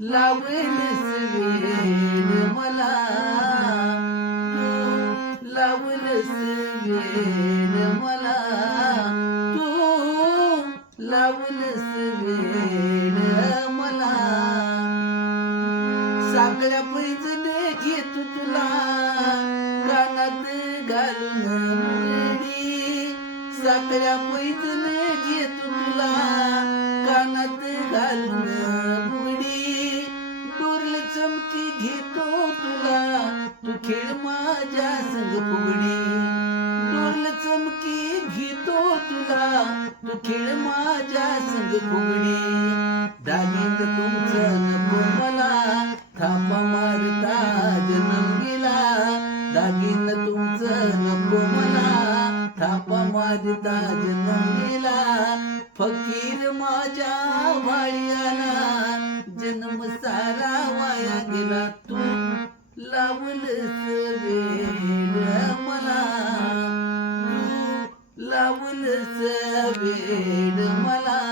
लावलंस वेल मला. तू लावलंस वेल मला. तू लावलंस वेल मला. साखऱ्या पैजले घेत तुला. कानात घालून मुरडी साखऱ्या पैजले घेत तुला. कानात घालून घेतो तुला तू खेळ माझ्या संग फुगडी. डोल चमकी घेतो तुला तू खेळ माझ्या संग फुगडी. दागिन तुमचं नको मला थापा मारता जन्म गेला दागिन तुमचं नको मला थापा मारता जन्म गेला फकीर माझ्या भाळ्याला जन्म लावलस वेळ मला. तू लावलस मला.